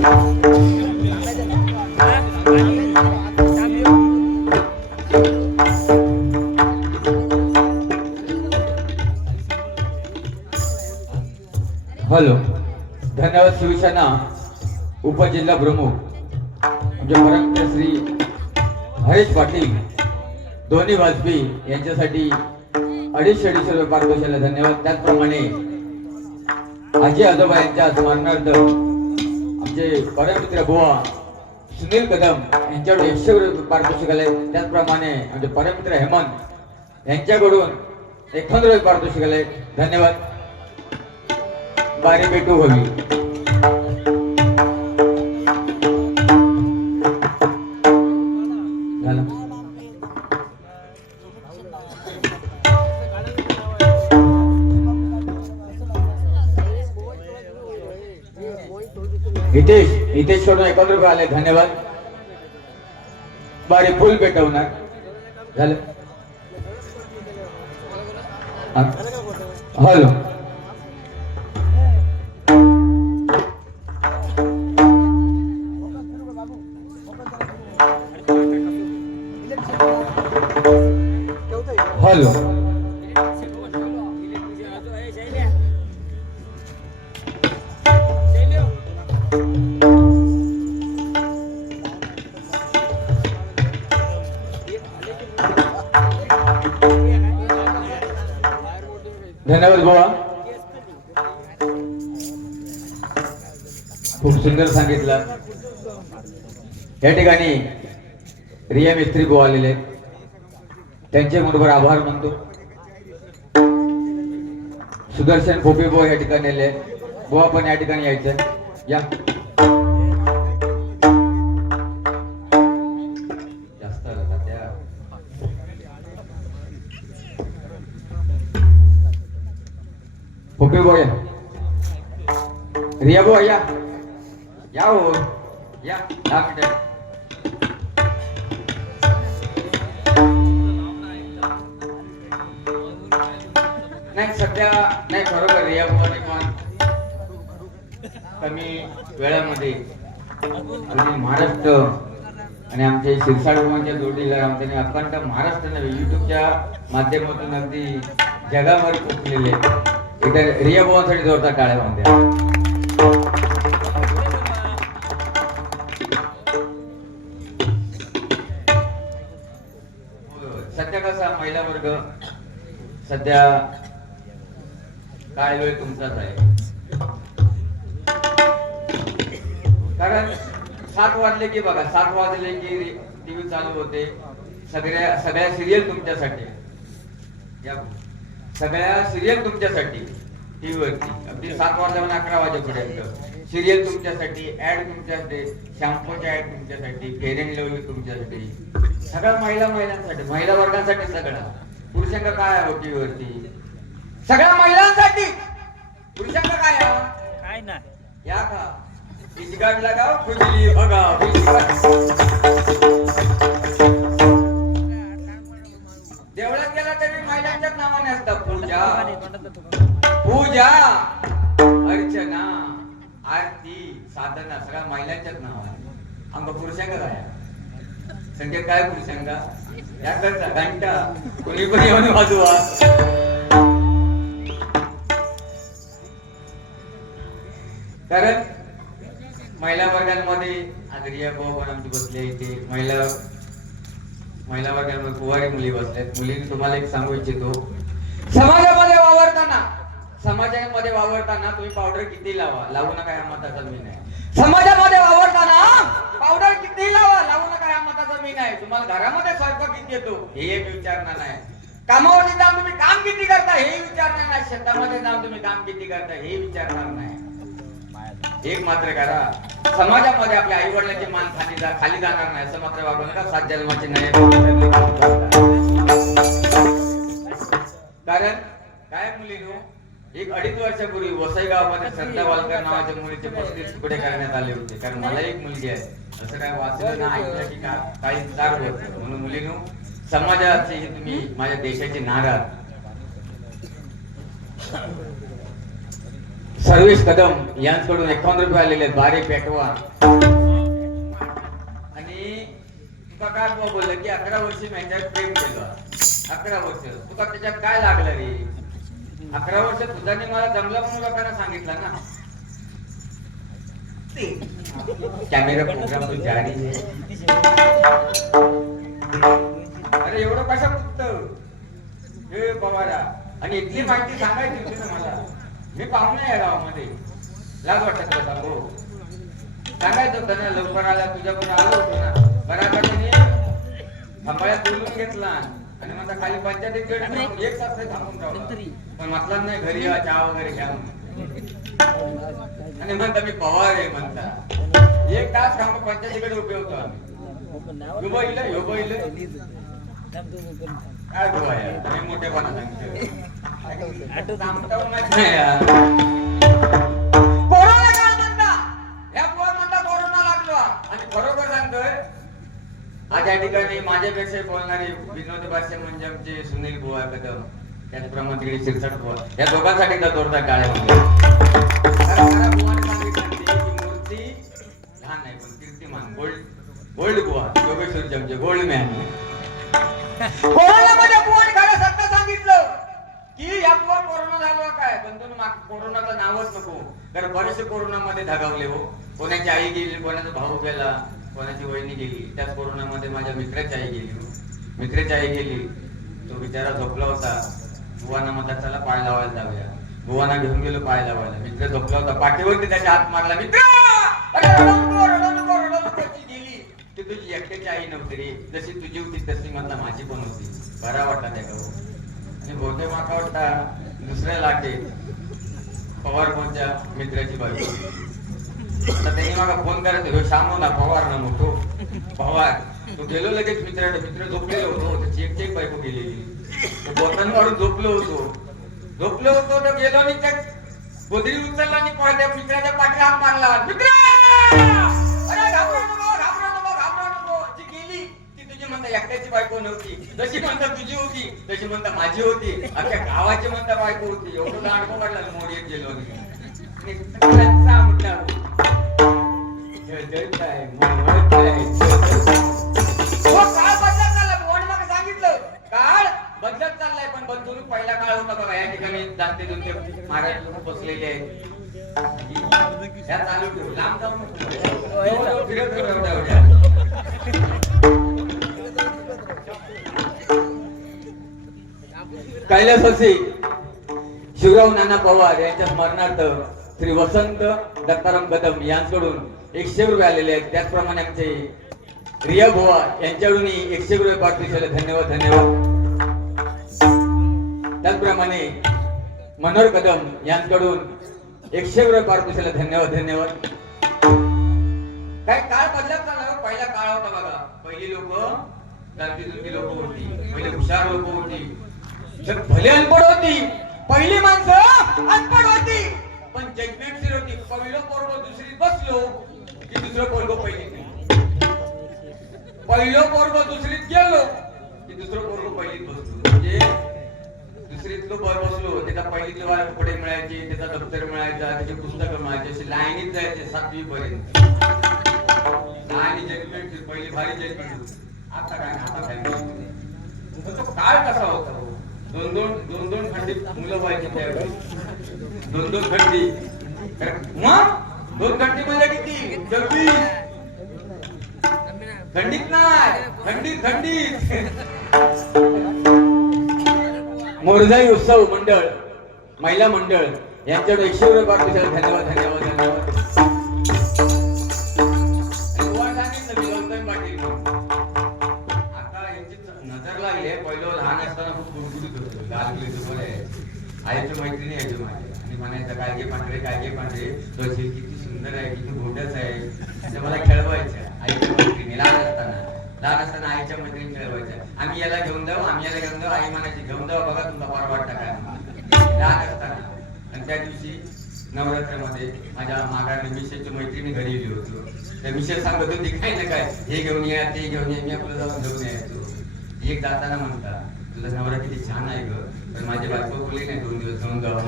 Hello धन्यवाद शिवसेना उपजिल्हा प्रमुख आमचे श्री हरीश पाटील दोन्ही वाजपेयी यांच्यासाठी अडीचशे अडीचशे रुपये पारितोषिकाला धन्यवाद. त्याचप्रमाणे आजी आजोबा यांच्या स्मरणार्थ आमचे परममित्र बुवा सुनील कदम यांच्याकडे एकशे रुपये पारितोषिक आले त्याचप्रमाणे आमचे परममित्र हेमंत यांच्याकडून एकावन्न पारितोषिक आले धन्यवाद. बारी भेटू हवी हितेश हितेशकडून रुपये आले. धन्यवाद. बारे फुल पेटवणार. झालं. हॅलो. धन्यवाद गोवा. खूप सुंदर सांगितलं. या ठिकाणी रिया मिस्त्री गोवा आलेले आहेत. त्यांचे बरोबर आभार मानतो. सुदर्शन भोपे गोवा या ठिकाणी आले गोवा पण या ठिकाणी यायचं या. या या दहा मिनिटं नाही सध्या नाही बरोबर रिया कमी वेळामध्ये अगदी महाराष्ट्र आणि आमच्या शिरसाडकरांच्या जोडीला आमच्याने अखंड महाराष्ट्र नव्हे युट्यूबच्या माध्यमातून अगदी जगावर पोचलेले. इथे रिया बुवांसाठी जोरदार टाळ्या म्हणते सध्या काय वेळ तुमचाच आहे कारण सात वाजले की बघा सात वाजले की टीव्ही चालू होते. सगळ्या सगळ्या सिरियल तुमच्यासाठी. सगळ्या सिरियल तुमच्यासाठी टीव्ही वरती अगदी सात वाजल्यावर अकरा वाजेपर्यंत. सिरियल तुमच्यासाठी ऍड तुमच्यासाठी शॅम्पूच्या ऍड तुमच्यासाठी फेअर लेवली तुमच्यासाठी. सगळ्या महिला महिलांसाठी महिला वर्गासाठी सगळं. पुरुषांका काय टीव्ही वरती सगळ्या महिलांसाठी! पुरुषांका काय काय नाही. या का? इजगाड लगाव खुजली बघा देवळात गेला तरी महिलांच्याच नावाने असतात पूजा. पूजा! अर्चना आरती साधना सगळ्या महिलांच्याच नावाने. अंग पुरुषांका काय संख्या काय पुरुषांका या याकरता घंटा? कोणी पण येऊन वाजवा. कारण महिला वर्गांमध्ये आज भाऊ पण आमची बसले इथे. महिला महिला वर्गांमध्ये कुवारी मुली बसल्यात मुलींनी तुम्हाला एक सांगू इच्छितो. समाजामध्ये वावरताना समाजामध्ये वावरताना तुम्ही पावडर किती लावा? लावू नका या मताचा मी नाही. समाजामध्ये वावरताना पावडर किती लावा? लावू नका. मी नाही तुम्हाला घरामध्ये स्वयंपाक किती येतो. हे मी विचारणार नाही. कामावरती जाऊन तुम्ही काम किती करता हे विचारणार नाही. शेतामध्ये जाऊन तुम्ही काम किती करता हे विचारणार नाही. एक मात्र करा. समाजामध्ये आपल्या आई वडिलांची मान खाली जा खाली जाणार नाही. असं मात्र वागू नका. सात जन्माची नाही कारण काय मुलीनो? एक अडीच वर्षापूर्वी वसई गावामध्ये श्रद्धा वालकर नावाच्या मुलीचे पस्तीस तुकडे करण्यात आले होते. कारण मला एक मुलगी आहे. असं काय वाचलं ना ऐकलं की काही चार होत म्हणून मुलीनो समाजाचे हे तुम्ही माझ्या देशाचे नारा. सर्वेश कदम यांच्याकडून एकावन्न रुपये आलेले आहेत. बारे पेटवा. आणि तुका काय बुवा बोललं की अकरा वर्षी माझ्यात प्रेम केलं. अकरा वर्ष. तुका त्याच्यात काय लागलं रे? अकरा वर्ष तुझ्याने मला जमलं म्हणून लोकांना सांगितलं ना. कॅमेरा प्रोग्राम तो जारी अरे एवढं कशा फक्त हे पवारा आणि इथली माहिती सांगायची होती ना मला. मी पाहुणा आहे गावामध्ये लाज वाटत तुला सांगू सांगायचं होतं ना लवकर आला तुझ्याकडून आलो होतो ना. बराबर थांबाळ्यात बोलून घेतला. आणि म्हणता खाली गेट थांबून एक तास थांबून पण म्हटलं नाही घरी या चहा वगैरे घ्या. आणि म्हणता मी पवार आहे म्हणता. एक तास थांब पंचायतीकडे उभे होतो आम्ही. उभं इलं. काय गोवा आहे मी मोठेपणा सांगतो. सांगतो नाही यार. कोरोना काळ म्हणता. या पोर म्हणता कोरोना लागलो. आणि बरोबर सांगतोय आज या ठिकाणी माझ्यापेक्षा बोलणारे विनोद भाष्य म्हणजे आमचे सुनील बुवा कदम त्याचप्रमाणे तिकडे शिरसाट बुवा या दोघांसाठी तर जोरदार काळे म्हणजे मूर्ती लहान नाही पण कीर्तिमान गोल्ड गोल्ड बुवा योगेश्वरचे आमचे गोल्ड मॅन कोरोनामध्ये बुवाने खरं सत्य सांगितलं की या बुवा कोरोना झालो काय? पण तुम्ही कोरोनाचं नावच नको. कारण बरेचसे कोरोनामध्ये धगावले हो. कोणाची आई गेली कोणाचा भाऊ गेला कोणाची वहिनी गेली त्याच कोरोनामध्ये माझ्या मित्राची आई गेली. मित्राची आई गेली. तो बिचारा झोपला होता. बुवाना म्हणतात चला पाय लावायला जाऊया. बुवाना घेऊन गेलो पाय लावायला. मित्र झोपला होता. पाठीवरती त्याच्या हात मारला. मित्र! गेली. ती तुझी एकट्याची आई नव्हती रे. जशी तुझी होती तशी म्हणता माझी पण होती. बरा वाटला त्या गाव हो. आणि बहुतेक माका वाटता दुसऱ्या लाटे पवार कोणच्या मित्राची बाजू आता त्यांनी मला फोन करायचं ह्यो श्याम ना पवार ना मोठो. पवार. तो गेलो लगेच मित्र मित्र झोपलेलो होतो त्याची एक एक बायको गेलेली. तो बोटानं मारून झोपलो होतो. झोपलो होतो तर गेलो आणि त्या गोदरी उचलला आणि कोणत्या मित्राच्या पाठीला हात मारला. मित्र! अरे घाबरू नको घाबरू नको घाबरू नको. ती गेली. ती तुझी म्हणता एकट्याची बायको नव्हती. जशी म्हणता तुझी होती तशी म्हणता माझी होती. अख्ख्या गावाची म्हणता बायको होती. एवढं लाडको वाटला मोडीत गेलो आणि सगळ्यांचा म्हटला हो, काळ बदलत चालला सांगितलं काळ बदलत चाललाय पण पहिला काळ होता बघा या ठिकाणी जाते ते महाराज लोक बसलेले आहेत या चालू लांब जाऊ नको. जवळ फिरत एवढ्या एवढ्या. कैलासवासी शिवराव नाना पवार यांच्या स्मरणार्थ श्री वसंत दत्ताराम कदम यांच्याकडून एकशे रुपये आलेले आहेत. त्याचप्रमाणे आमचे रिया भोवा यांच्याकडून एकशे रुपये पाठविले धन्यवाद धन्यवाद. त्याचप्रमाणे मनोहर कदम यांच्याकडून एकशे रुपये पाठविले धन्यवाद धन्यवाद. काय काळ बदलत चालला हो? पहिला काळ होता बघा. पहिली लोक दुखी लोक होती. पहिले हुशार लोक होती. जग भले अनपड होती पहिली माणसं अनपड होती. पण जजमेंट होती पहिलं पोरग दुसरी बसलो की दुसरं पोरग पहिली पहिलं पोरग दुसरीत गेलो की दुसरं पोरग पहिलीत बसलो. म्हणजे दुसरीतलो बर बसलो. त्याचा पहिलीतले वाले कपडे मिळायचे त्याचा दप्तर मिळायचा त्याचे पुस्तकं मिळायचे असे लाईनीत जायचे सातवी पर्यंत. आणि जजमेंट पहिली भारी जजमेंट आता काय आता काय? काय कसा होता? दोन दोन दोन दोन खंडीत मुलं व्हायची त्यावेळी. दोन दोन खंडी मग दोन खंडी म्हणजे किती? चोवीस खंडीत नाही. खंडीत खंडीत. मोरजाई उत्सव मंडळ महिला मंडळ यांच्याकडे एकशे रुपये धन्यवाद धन्यवाद धन्यवाद. आणि काय पांढरे काय पांढरे? तो अशी किती सुंदर आहे किती गोडच आहे. मला खेळवायचं. आईच्या मैत्रिणी लहान असताना. लहान असताना आईच्या मैत्रिणी खेळवायच्या. आम्ही याला घेऊन जाऊ आम्ही याला घेऊन जाऊ आई म्हणायची घेऊन जाऊ बघा तुमचा फार वाटतं काय लहान असताना. आणि त्या दिवशी नवरात्रामध्ये माझ्या माघारी मिशेची मैत्रिणी घरी येली होतो. त्या मिशेस सांगत होती काय ना काय? हे घेऊन या ते घेऊन या मी आपलं जाऊन घेऊन यायचो. एक जाताना म्हणता तुझा नवरा किती छान आहे ग. पण माझी बायको बोलली नाही दोन दिवस जाऊन जाऊ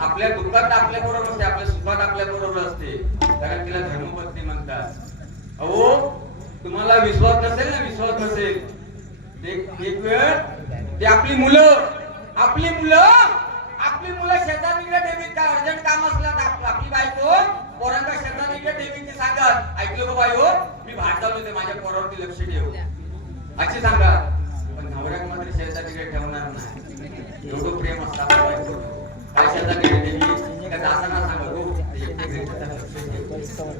आपल्या दुःखात आपल्या बरोबर असते आपल्या सुखात आपल्या बरोबर असते. कारण तिला धर्मपत्नी म्हणतात. अहो तुम्हाला विश्वास नसेल ना विश्वास नसेल. एक वेळ ते आपली मुलं आपली मुलं आपली मुलं शेजारीकडे ठेवीत का अर्जंट काम असला तर आपली बायको पोरांना शेजारीकडे ठेवीत ते सांगत ऐकलं का बाई हो मी भारतात चालू होते माझ्या पोरावरती लक्ष ठेव. अशी सांगा पण नवऱ्याक मात्र शेजारीकडे ठेवणार नाही. एवढं प्रेम असतं आपल्या बायकोवर.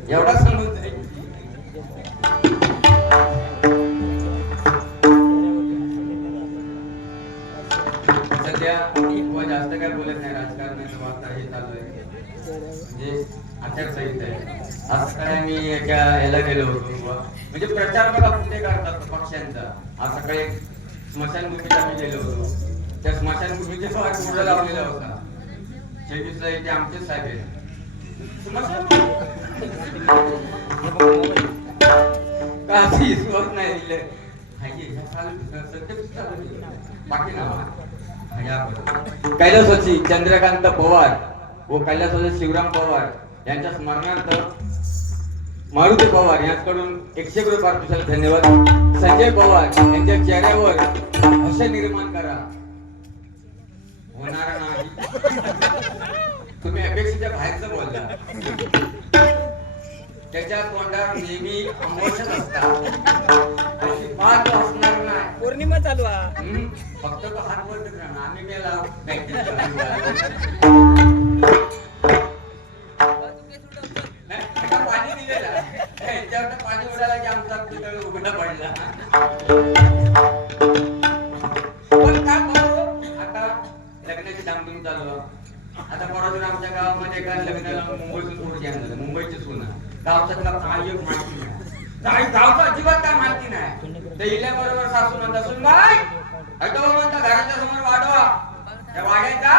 काय एवढा सांगून तरी. सध्या जास्त काय बोलत नाही. राजकारणाचं वार्ता हे चालू आहे. म्हणजे आचारसंहिता आहे. आज आम्ही एका याला गेलो होतो म्हणजे प्रचार बघा कुठे करतात पक्षांचा? आज सकाळी एक स्मशानभूमीत आम्ही गेलो होतो. त्या स्मशानभूमीच्या फार पुढे लावलेला होता? चेवीसला इथे आमचेच साहेब आहे स्मशानभूमी का नाही. दिले बाकी ना कैलासवासी चंद्रकांत पवार व कैलासवाचे शिवराम पवार यांच्या स्मरणार्थ मारुती पवार यांच्याकडून एकशे रुपये पारितोषिक धन्यवाद. संजय पवार यांच्या चेहऱ्यावर हर्ष निर्माण करा. होणार नाही. अपेक्षेच्या बाहेरचं बोलला त्याच्या तोंडावर नेहमी अमोशन असतात. अजिबात असणार नाही. पौर्णिमा चालू फक्त तो हात वर करा आम्ही गेला आता परवा आमच्या गावामध्ये एका लग्नाला मुंबईतून थोडं घ्यायला झालं मुंबईची सुना. गावच्यातला काय एक माहिती नाही. गावचा अजिबात काय माहिती नाही. ते इल्याबरोबर सासू म्हणता सुनबाई ऐका बा म्हणता घराच्या समोर वाढवा त्या वाड्याचा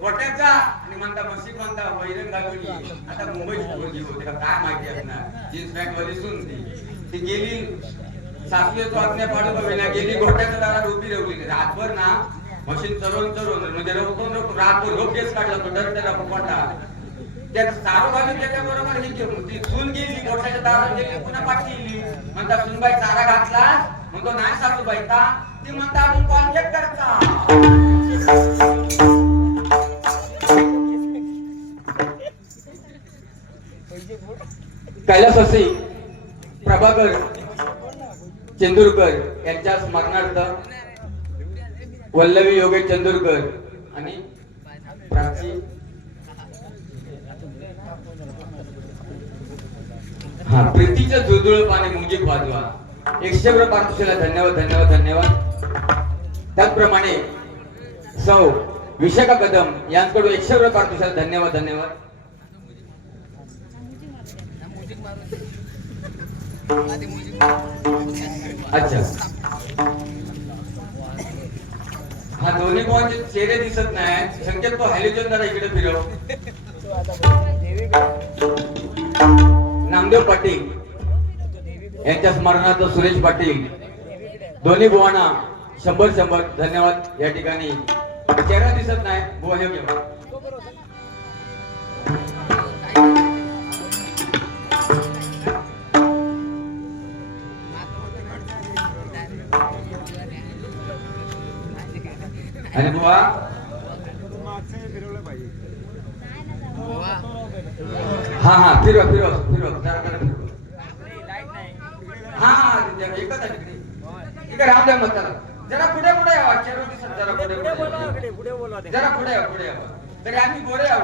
गोट्याचा. आणि म्हणता मशीद म्हणता वैरण घालून ये. आता मुंबईची पोरगी होते काय माहिती असणार? जीन्स पॅन्ट वाली सुन ती. ती गेली सासू येतो आज्ञा पाडू बघितला गेली गोट्याच्या दारात उभी राहिली रातभर ना मशीन चलवून चलवून म्हणजे रवतो नको रातभर रोग काढला तो डर त्याला पोटा. त्या ही ती सून गेली दारात गेली पुन्हा पाठी गेली. म्हणता सुनबाई चारा घातला. म्हणतो नाही सासूबाई का? ती म्हणता कॉन्टॅक्ट करता. कैलासवासी प्रभाकर चंदूरकर यांच्या स्मरणार्थ वल्लवी योगेश चंदूरकर आणि प्राची. हा प्रीतीच्या जुळजुळ पाने मुंजी वाजवा एकशे रुपये पारितोषिकला धन्यवाद धन्यवाद धन्यवाद. त्याचप्रमाणे सौ विशाखा कदम यांकडून एकशे पारितोषिकला धन्यवाद धन्यवाद. अच्छा. हा दोन्ही भावांचे चेहरे दिसत नाही. संकेत तो हॅलिजन जरा इकडे फिरव. नामदेव पाटील. यांच्या स्मरणार्थ सुरेश पाटील. दोन्ही बुवांना शंभर शंभर धन्यवाद या ठिकाणी. चेहरा दिसत नाही. बुवा हे बुवा हा हा फिरवा फिरवा फिरवा. जरा जरा फिरवा. हा हा जरा एकच आहे तिकडे. तिकडे राहू द्या मग त्याला. जरा पुढे पुढे यावा. चेहरा दिसत जरा पुढे पुढे. जरा पुढे या पुढे यावं. तरी आम्ही गोरे आहो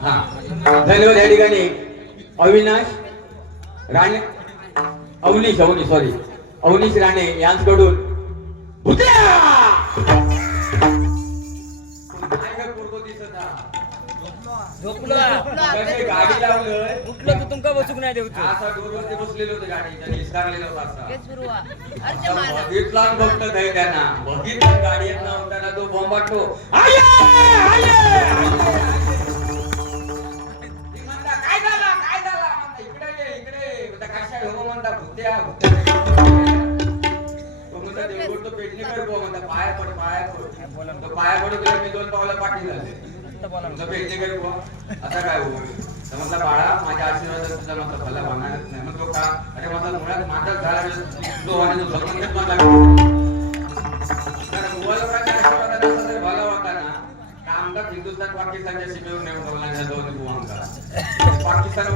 हा. धन्यवाद या ठिकाणी. अविनाश राणे अवनीश अवनीश सॉरी अवनीश राणे यांच्याकडून भुत्या! दिसत झोपलो. गाडी लावलंय. उठलो तर तुमका बसूक नाही देऊ असा डोरवरती बसलेलं होतं गाडी त्याने विस्तारलेलं होतं असा. हेच सुरू आहे. अर्ज असा मारा. बघितला आणि बघतं नाही त्यांना बघितलं गाडी येत नव्हताना तो बोंबाटलो आये! आये! ती म्हणता, काय झालं? काय झालं? म्हणता, इकडे ये इकडे ये. म्हणता, कशा हो म्हणता? भुत्या बुवा म्हणता पाया पड पाया पड. तो पाया पडत गेला, मी दोन पावलं पाठी झाले. तुमचं पेटणीकर आता काय हो तर बाळा? माझ्या आशीर्वादात तुझा भला नाही. मग का? अरे मुळात माझाच झाला तो आणि तो संबंधच मला आमदार हिंदुस्थान पाकिस्तानच्या सीमेवर नेऊन दोन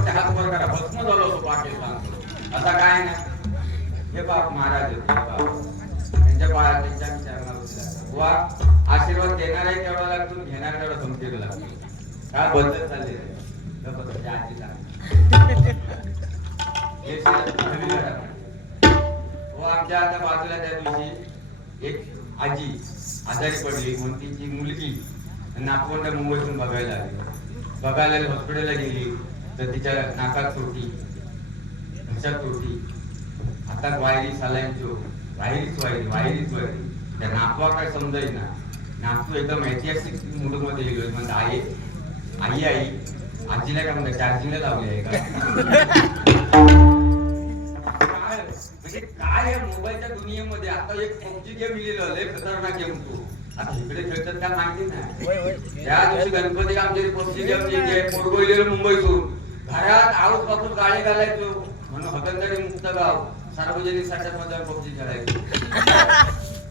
हात वर करा. भस्म झालो होतो पाकिस्तान आता काय नाही. हे बाप महाराज बाप. त्यांच्या बाळा त्यांच्या विचारणार वा आशीर्वाद देणार आहे तेवढा लागतो घेणार तेवढा संपलेला लागतो. काय बदलत चालले आजीला. हो, आमच्या आता बाजूला त्या दिवशी एक आजी आजारी पडली म्हणून तिची मुलगी नागपूरला मुंबईतून बघायला आली. बघायला हॉस्पिटलला गेली तर तिच्या नाकात तुटी घशात तुटी आता वायरी सालांचो वायरीच वायरी वायरीच वायरी. त्या नातवा काय समजायना. नातू एकदम ऐतिहासिक मूडमध्ये गेलो म्हणता आई आई आई आजीला काय म्हणता चार्जिंगला लावली आहे का? काय? म्हणजे काय मोबाईलच्या दुनियेमध्ये? आता एक पबजी गेम लिहिलं लय खतरनाक गेम तू आता इकडे खेळतात का माहिती नाही. त्या दिवशी गणपती आमच्या पबजी गेम जे पोरगो लिहिलं मुंबईतून घरात आऊसपासून गाडी घालायचो. म्हणून हगंदरी मुक्त गाव. सार्वजनिकमध्ये पबजी खेळायचो.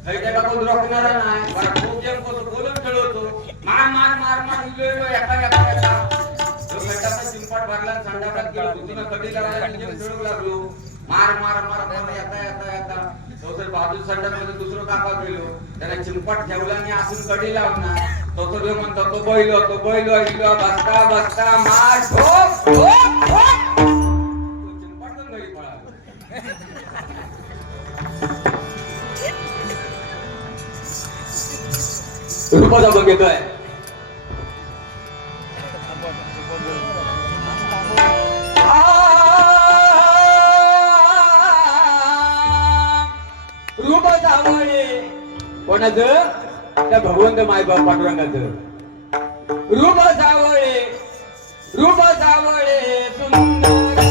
कोण नाही. बरं खूप बोलून खेळवतो. मार मार मार मार एका एका एका. गटाचा चिंपाट भरला गेलो तुझं कधी गेम खेळू लागलो. मार मार मार मार येता येता येता तो तर बाजू संडासमध्ये दुसरं काका गेलो त्याला चिंपाट ठेवला आणि आतून कडी लावणार. तो तर म्हणतो तो बैलो तो बैलो इलो बसता बसता मार ठोक ठोक ठोक. रूपाचा बघ येतोय रूप जावळे कोणाचं त्या भगवंत मायबाप पांडुरंगाचं रूप जावळे रूप जावळे सुंदर